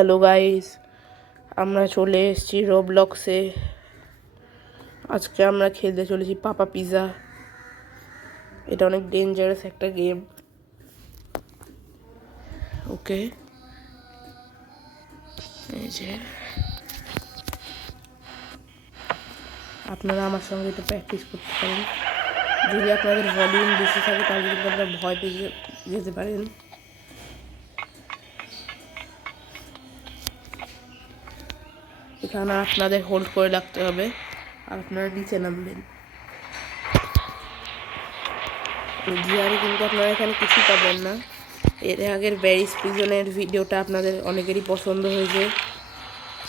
Hello guys, আমরা চলে এসেছি রোবলক্সে। আজকে আমরা খেলতে চলেছি পাপা পিজা। এটা অনেক ডেঞ্জারাস একটা গেম। ওকে, এই যে আপনারা আমার সঙ্গে এটা প্র্যাকটিস করতে পারেন। যদি আপনাদের ভলিউম বেশি থাকে তাহলে কিন্তু আপনারা ভয় পেয়ে যেতে পারেন। এখানে আপনাদের হোল্ড করে রাখতে হবে আর আপনারা নিচে নামবেন। গিয়ারে কিন্তু আপনারা এখানে কিছু পাবেন না। এর আগের ব্যারিস প্রিজনের ভিডিওটা আপনাদের অনেকেরই পছন্দ হয়েছে,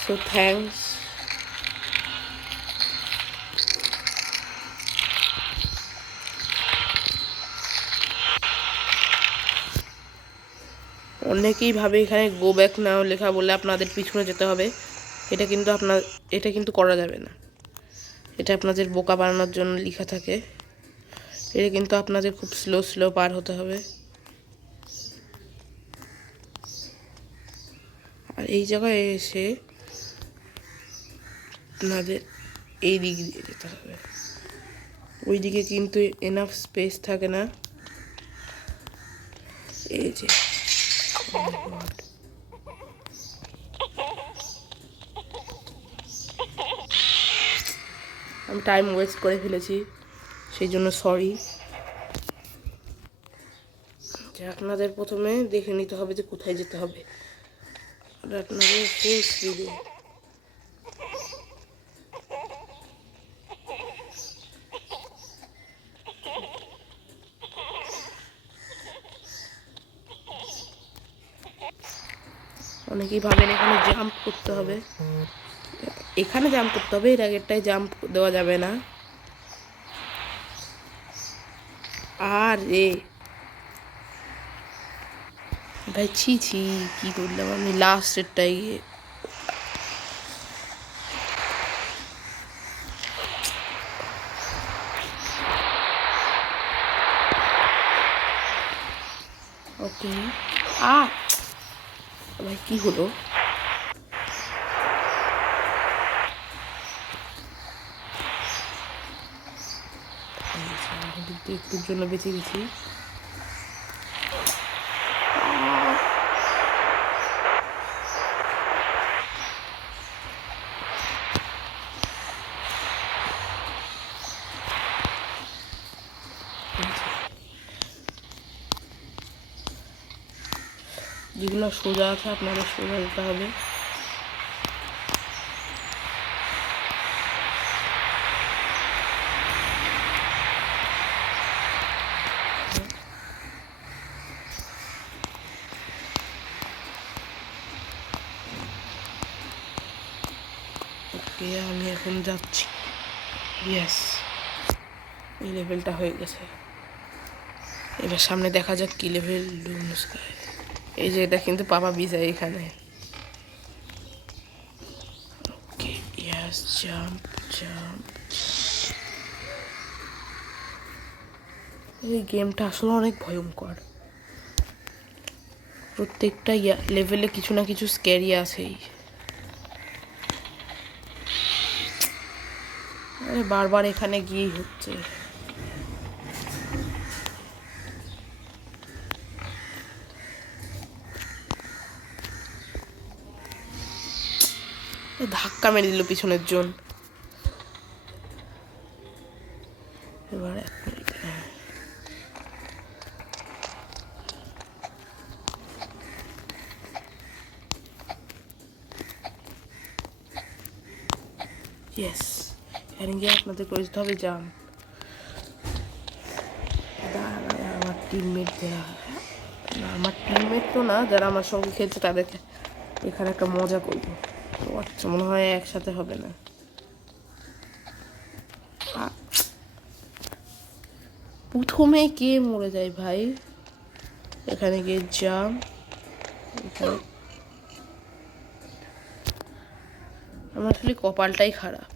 সো থ্যাঙ্কস। অনেকেই ভাবে এখানে গো ব্যাক নাও লেখা বলে আপনাদের পিছনে যেতে হবে। এটা কিন্তু করা যাবে না। এটা আপনাদের বোকা বানানোর জন্য লেখা থাকে। এটা কিন্তু আপনাদের খুব স্লো পার হতে হবে। আর এই জায়গায় এসে আপনাদের এই দিক দিয়ে যেতে হবে। ওই দিকে কিন্তু এনাফ স্পেস থাকে না। এই যে আমি টাইম ওয়েস্ট করে ফেলেছি, সেই জন্য সরি। যে আপনাদের প্রথমে দেখে নিতে হবে যে কোথায় যেতে হবে। আর আপনাদের ফুল স্পিডে অনেকেই ভাবেন এখানে জাম্প করতে হবে। এখানে জাম্প করতে হবে, এর আগেরটায় জাম্প দেওয়া যাবে না। আর রে ভাই, ছি কি করলাম আমি লাস্টেরটাই গিয়ে। ওকে, ভাই কি হলো? একটুর জন্য বেঁচে গেছি। যেগুলো সোজা আছে আপনাদের সোজা যেতে হবে। ওকে, আমি এখন যাচ্ছি। ইয়েস, এই লেভেলটা হয়ে গেছে। এবার সামনে দেখা যাক কি লেভেল। এই যে এটা কিন্তু পাপা পিজা এখানে। ওকে, ইয়েস, জাম্প। এই গেমটা আসলে অনেক ভয়ঙ্কর। প্রত্যেকটা লেভেলে কিছু না কিছু স্ক্যারি আছেই। বারবার এখানে গিয়েই হচ্ছে। ধাক্কা মেরে দিল পিছনের জন। এবার 1 মিনিট। ইয়েস, এখানে গিয়ে আপনাদের করে দিতে হবে জাম্প। আমার টিমমেট তো না, যারা আমার সঙ্গে খেলছে তাদেরকে এখানে একটা মজা করবো। তো আচ্ছা, মনে হয় একসাথে হবে না। প্রথমে কে মরে যায় ভাই? এখানে গিয়ে জাম্প। এখানে আমার আসলে কপালটাই খারাপ।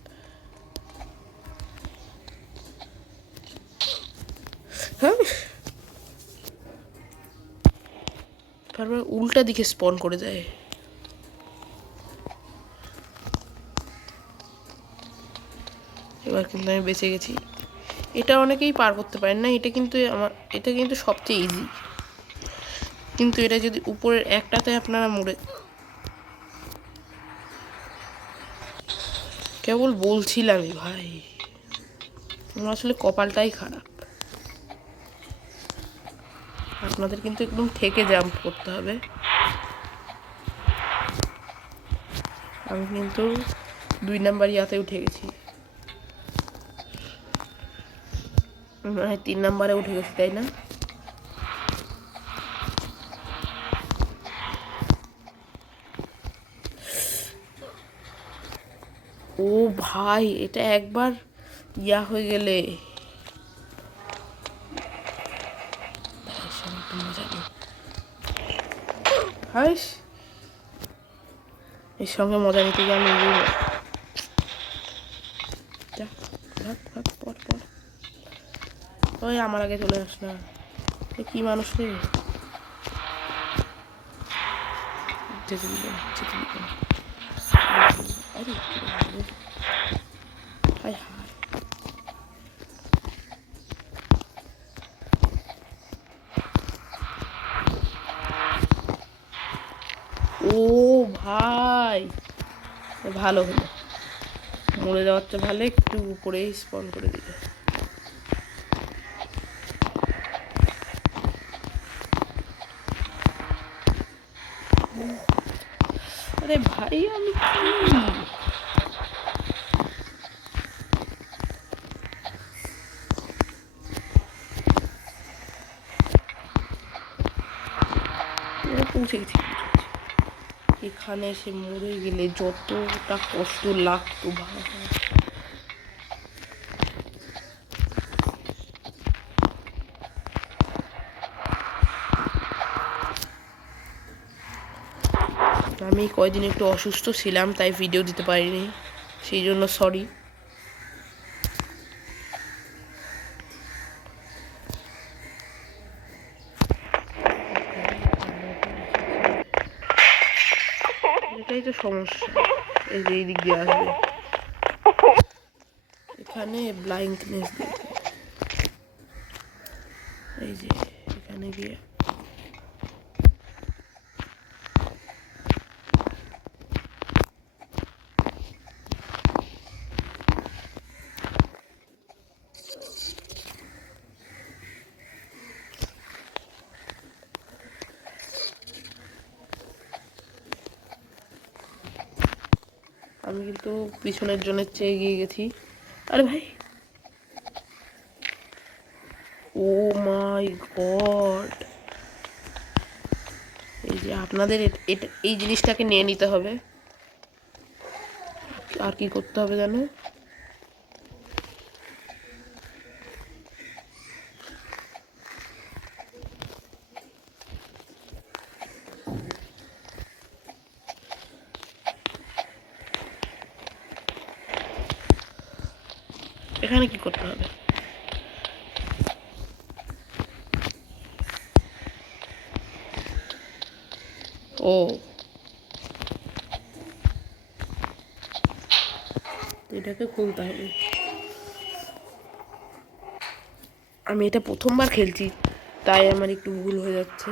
হ্যাঁ, তারপর উল্টা দিকে স্পন করে দেয়। এবার কিন্তু আমি বেঁচে গেছি। এটা অনেকেই পার করতে পারেন না, এটা কিন্তু সবচেয়ে ইজি। কিন্তু এটা যদি উপরের একটাতে আপনারা মরে, কেবল বলছিলামই ভাই, আমার আসলে কপালটাই খারাপ। আপনাদের কিন্তু একদম ঠেকে জাম্প করতে হবে। আমি কিন্তু 2 নাম্বার ইয়াতে উঠে গেছি, মানে 3 নাম্বারে উঠে গেছি, তাই না? ও ভাই, এটা একবার ইয়া হয়ে গেলে মজা নেই। হাইস, এর সঙ্গে মজা নিতে গিয়ে আমি ওই আমার আগে চলে আস না, কি মানুষ রে। যেতে দিল না, যেতে দিল না। আরে হাই হাই, ও ভাই, ভালো হলো, মরে যাওয়ার চেয়ে ভালো একটু উপরেই স্পন করে দিল। আরে ভাই আমি কি, পৌঁছে গেছি। এখানে এসে মরে গেলে যতটা কষ্ট লাগতো ভাই, আমি কয়দিন একটু অসুস্থ ছিলাম, তাই ভিডিও দিতে পারিনি, সেই জন্য সরি। এটাই তো সমস্যা, এই যে এই দিক দিয়ে আসবে, এখানে ব্লাইন্ডনেস দিয়ে, এই যে এখানে গিয়ে আমি কিন্তু পিছনের জনের চেয়ে এগিয়ে গেছি। আরে ভাই, ও মাই গড, এই যে আপনাদের এটা এই জিনিসটাকে নিয়ে নিতে হবে। আর কি করতে হবে জানো, এখানে কি করতে হবে, ও এটাকে খুলতে হবে। আমি এটা প্রথমবার খেলছি, তাই আমার একটু ভুল হয়ে যাচ্ছে।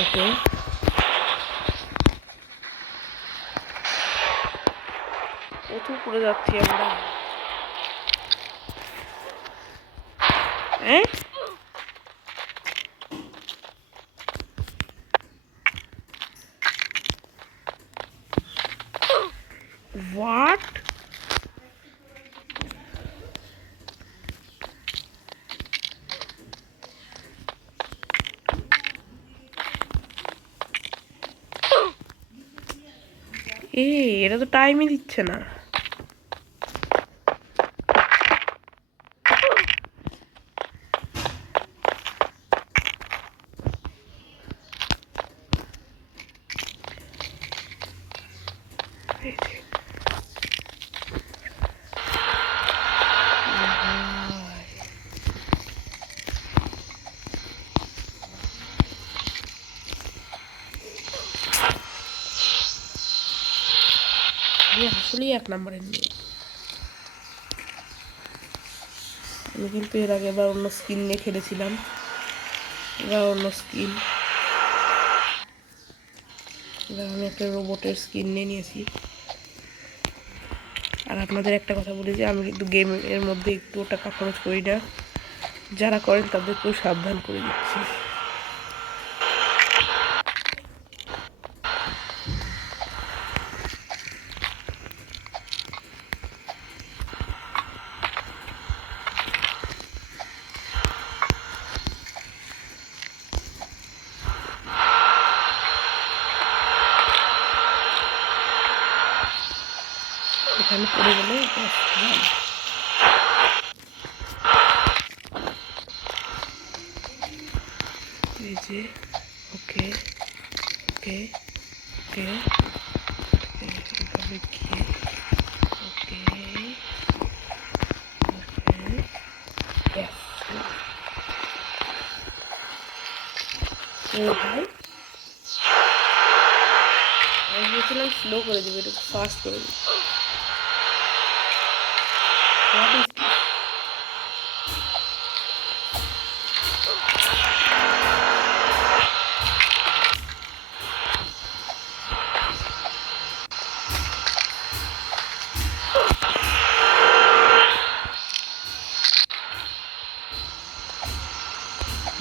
ওকে, প্রথম করে যাচ্ছি আমরা, হ্যাঁ হোয়াট, এটা তো টাইমই দিচ্ছে না। আমি আসলেই 1 নম্বরের মেয়ে। আমি কিন্তু এর আগে এবার অন্য স্কিন নিয়ে খেলেছিলাম, এবার অন্য স্কিন। এবার আমি একটা রোবটের স্কিন নিয়ে নিয়েছি। আর আপনাদের একটা কথা বলি যে আমি কিন্তু গেমের মধ্যে একটু টাকা খরচ করি না, যারা করেন তাদেরকেও সাবধান করে দিচ্ছি। এখানে পড়ে গেলে এই যে ওকে ওকে ওকে এইভাবে গিয়ে ওকে ভাই আমি ভেবেছিলাম স্লো করে দিবে, একটু ফাস্ট করে দিবে।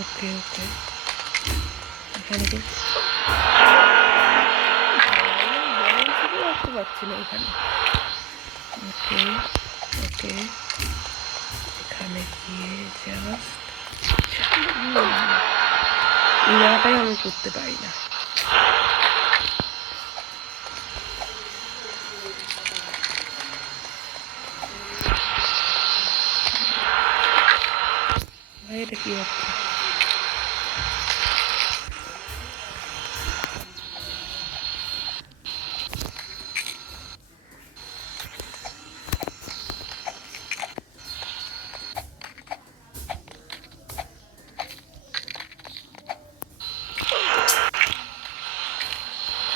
ওকে ওকে এখানে রাখতে পারছি না এখানে। ওকে ওকে এখানে গিয়ে জাস্ট এই জায়গাটাই আমি করতে পারি না। ভাই এটা কি হচ্ছে?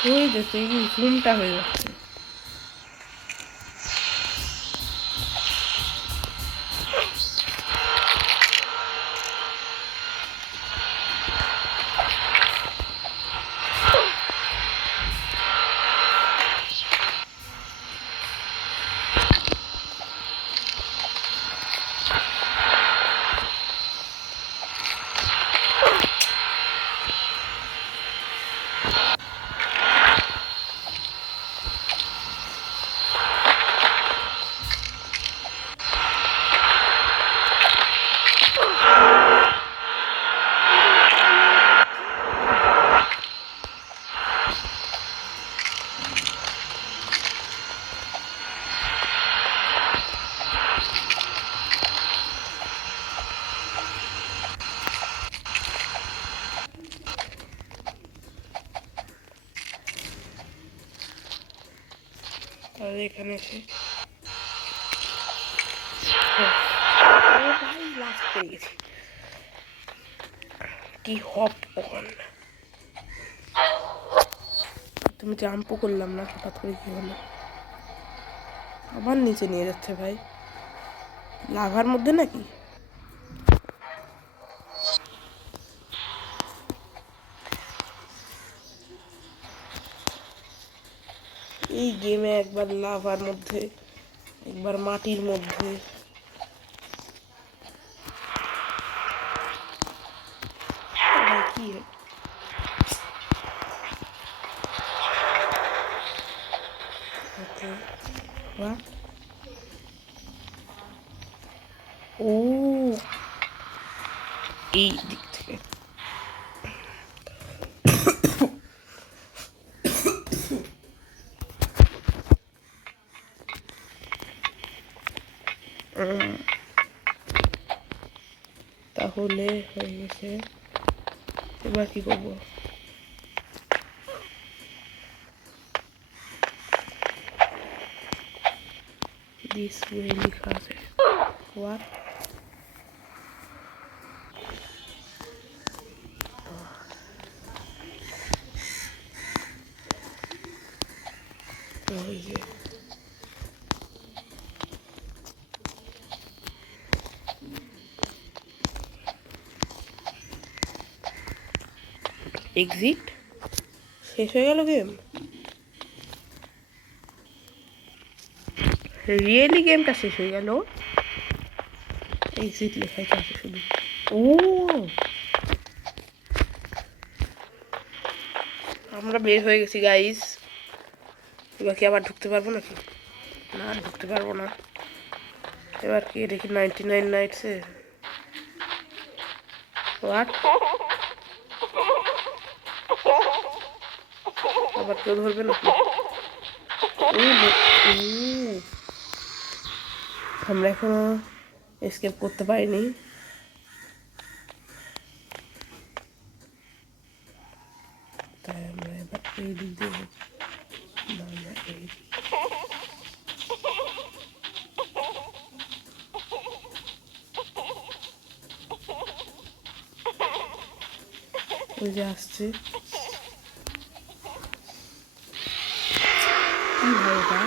হয়ে যাচ্ছে এই জুমটা হয়ে যাচ্ছে। আর এখানে এসে লাস্ট পেয়ে গেছি। কি হপ অন, তুমি জাম্পও করলাম না, হঠাৎ করে কি হলো? আবার নিচে নিয়ে যাচ্ছে ভাই, লাভার মধ্যে নাকি? এই গেমে একবার লাভার মধ্যে, একবার মাটির মধ্যে। কি ওকে ও এই দিক থেকে তাহলে হয়ে গেছে। এবার কি করবো? দিস ওয়ে লেখা আছে। হোয়াট? ওই যে এক্সিট শেষ হয়ে গেল গেম। রিয়েলি গেমটা শেষ হয়ে গেল। এক্সিট লেখাই আছে শুধু। ও আমরা বের হয়ে গেছি গাইস। এবার কি আবার ঢুকতে পারবো নাকি? না ঢুকতে পারবো না। এবার কি দেখি 99 নাইটসে হোয়াট আবার কেউ ধরবে নাকি? আমরা এখনো এসকেপ করতে পারিনি। তাই আমরা এবার এই দিক দিয়ে ওই যে আসছে কি ভাই এটা?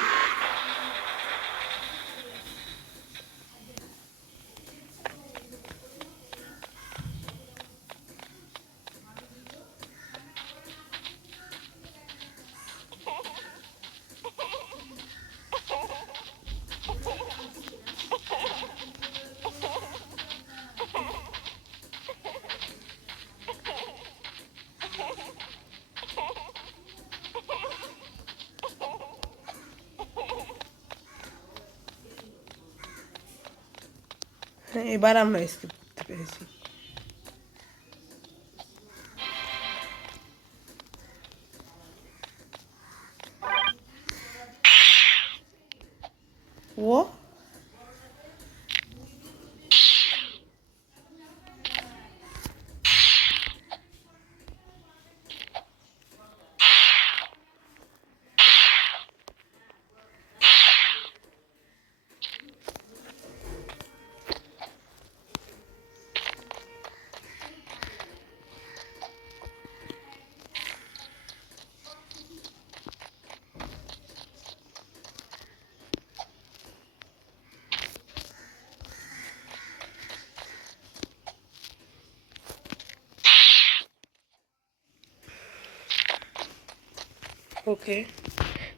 হ্যাঁ এবার আমরা স্কিপ করতে পেরেছি। ও ওকে,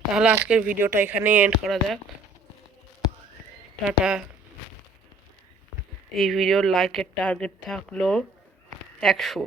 তাহলে আজকের ভিডিওটা এখানে এন্ড করা যাক। টাটা। এই ভিডিওর লাইকের টার্গেট থাকলো 100।